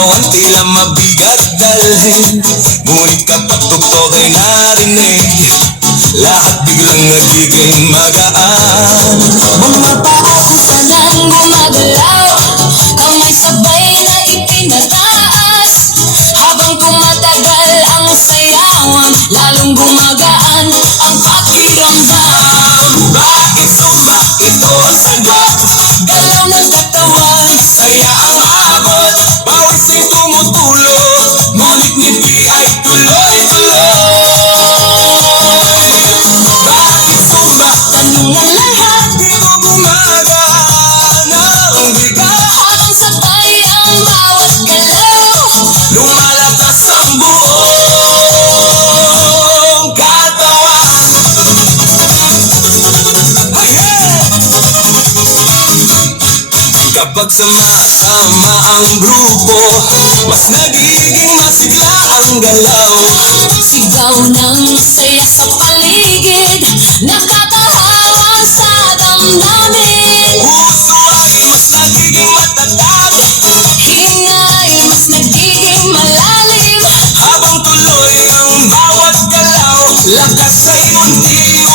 katawan tila mabigat dalhin, ngunit kapag tugtog ay narinig, lahat biglang nagiging magaan. Mga paa ka nang gumagalaw, kamay sabay na ipinataas, habang tumatagal ang sayawan, lalong gumagaan ang pakiramdam. Bakit sumba? Ito ang sagot. Galaw ng katawan, Saya ang abot, pawis ay tumutulo, ngunit ngiti ay tuloy-tuloy. Bakit sumba? tanong ng lahat, Dito gumagana ang bigat, habang sabay ang bawat galaw. lumalakas ang buong katawan. Ayan! Kapag sama-sama ang grupo, mas nagiging masigla ang galaw. Sigaw ng saya sa paligid, nakakahawa sa damdamin. Puso ay mas nagiging matatag, Hinga ay mas nagiging malalim, habang tuloy ang bawat galaw, lakas ay unti